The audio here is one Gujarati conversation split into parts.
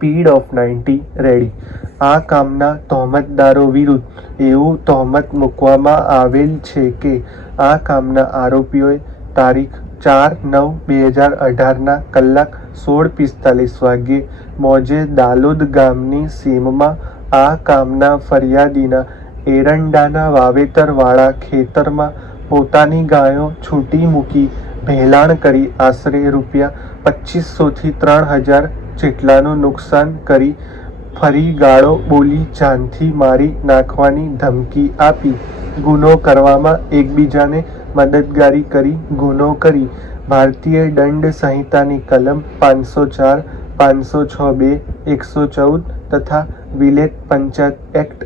Speed of 90 ready. આ કામના તહોમતદારો વિરુદ્ધ એવું તહોમત મૂકવામાં આવેલ છે કે આ કામના આરોપીઓએ તારીખ 4/9/2018 કલાક 16:45 વાગ્યે મોજે દાલોદ ગામની સીમમાં આ કામના ફરિયાદીના એરંડાના વાવેતરવાળા ખેતરમાં પોતાની ગાયો છૂટી મૂકી ભેલાણ કરી આશરે ₹2500 થી ₹3000 જેટલાનું નુકસાન કરી ફરી ગાળો બોલી જાનથી મારી નાખવાની ધમકી આપી ગુનો કરવામાં એકબીજાને મદદગારી કરી ગુનો કરી ભારતીય દંડ સંહિતાની કલમ 504, 506(2), 114 તથા વિલેજ પંચાયત એક્ટ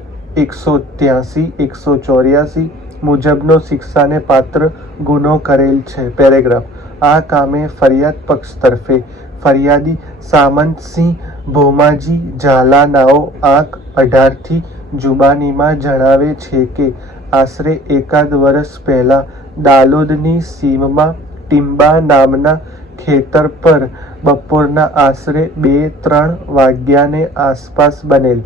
183, 184 મુજબનો શિક્ષાને પાત્ર ગુનો કરેલ છે. પેરેગ્રાફ. આ કામે ફરિયાદ પક્ષ તરફે ફરિયાદી સામંતસિંહ ભોમાજી ઝાલાનાઓ આંક 18થી જુબાનીમાં જણાવે છે કે આશરે એકાદ વર્ષ પહેલા દાલોદની સીમમાં ટીંબા નામના ખેતર પર બપોરના આશરે 2-3 વાગ્યાને આસપાસ બનેલ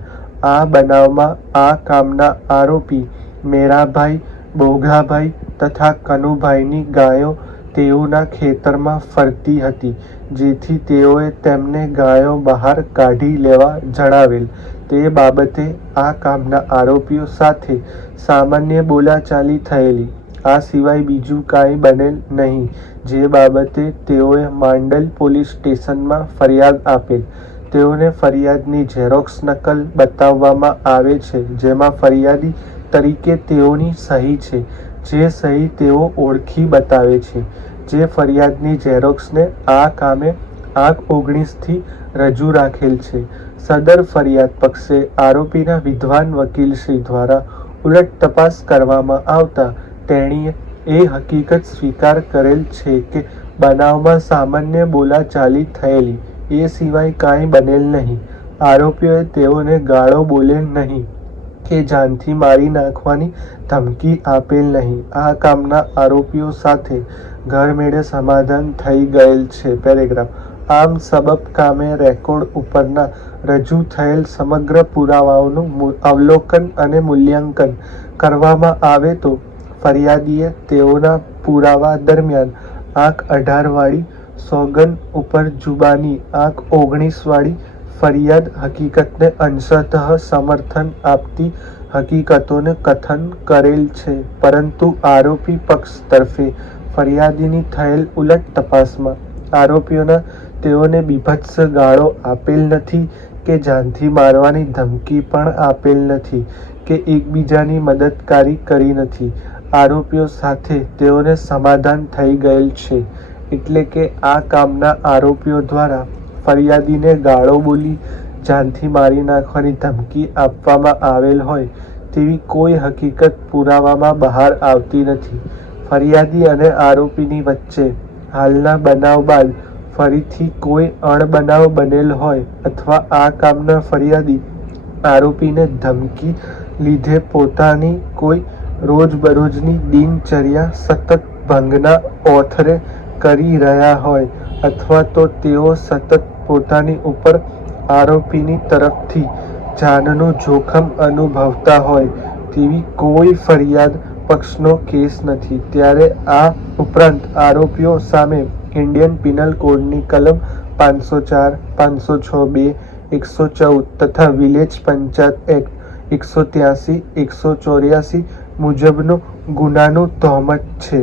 આ બનાવમાં આ કામના આરોપી મેરાભાઈ, બોઘાભાઈ તથા કનુભાઈની ગાયો તેઓના ખેતરમાં ફરતી હતી, જેથી તેઓએ તેમને ગાયો બહાર કાઢી લેવા જણાવેલ. તે બાબતે આ કામના આરોપીઓ સાથે સામાન્ય બોલાચાલી થયેલી. આ સિવાય બીજું કાંઈ બનેલ નહીં, જે બાબતે તેઓએ માંડલ પોલીસ સ્ટેશનમાં ફરિયાદ આપેલ. તેઓને ફરિયાદની ઝેરોક્સ નકલ બતાવવામાં આવે છે, જેમાં ફરિયાદી તરીકે તેઓની સહી છે, જે સહી તેઓ ઓળખી બતાવે છે. જે ફરિયાદની ઝેરોક્સને આ કામે આંક 19થી રજૂ રાખેલ છે. સદર ફરિયાદ પક્ષે આરોપીના વિદ્વાન વકીલશ્રી દ્વારા ઉલટ તપાસ કરવામાં આવતા તેણીએ એ હકીકત સ્વીકાર કરેલ છે કે બનાવમાં સામાન્ય બોલાચાલી થયેલી, એ સિવાય કાંઈ બનેલ નહીં. આરોપીઓએ તેઓને ગાળો બોલેલ નહીં કે જાનથી મારી નાખવાની ધમકી આપેલ નહીં. આ કામના આરોપીઓ સાથે ઘરમેળે સમાધાન થઈ ગયેલ છે. પેરેગ્રાફ. આમ સબબ કામે રેકોર્ડ ઉપરના રજૂ થયેલ સમગ્ર પુરાવાઓનું અવલોકન અને મૂલ્યાંકન કરવામાં આવે તો ફરિયાદીએ તેઓના પુરાવા દરમિયાન આંક 18 વાળી સોગંદ ઉપર જુબાની આંક 19 વાળી ફરિયાદ હકીકતને અંશતઃ સમર્થન આપતી હકીકતોને કથન કરેલ છે, પરંતુ આરોપી પક્ષ તરફે ફરિયાદીની થયેલ ઉલટ તપાસમાં આરોપીઓના તેઓને બીભત્સ ગાળો આપેલ નથી કે જાનથી મારવાની ધમકી પણ આપેલ નથી કે એકબીજાની મદદકારી કરી નથી. આરોપીઓ સાથે તેઓને સમાધાન થઈ ગયેલ છે, એટલે કે આ કામના આરોપીઓ દ્વારા ફરિયાદીને ગાળો બોલી જાનથી મારી નાખવાની ધમકી આપવામાં આવેલ હોય તેવી કોઈ હકીકત પુરાવામાં બહાર આવતી નથી. ફરિયાદી અને આરોપીની વચ્ચે હાલના બનાવ બાદ ફરીથી કોઈ અણબનાવ બનેલ હોય અથવા આ કામના ફરિયાદી આરોપીને ધમકી લીધે પોતાની કોઈ રોજબરોજની દિનચર્યા સતત ભંગના ઓથરે કરી રહ્યા હોય અથવા તો તેઓ સતત પોતાની ઉપર આરોપીની તરફથી જાનનું જોખમ અનુભવતા હોય તેવી કોઈ ફરિયાદ પક્ષનો કેસ નથી, ત્યારે આ ઉપરાંત આરોપીઓ સામે ઇન્ડિયન પિનલ કોડની કલમ 504, 506(2), 114 તથા વિલેજ પંચાયત એક્ટ 183, 184 મુજબનો ગુનાનું તહોમત છે.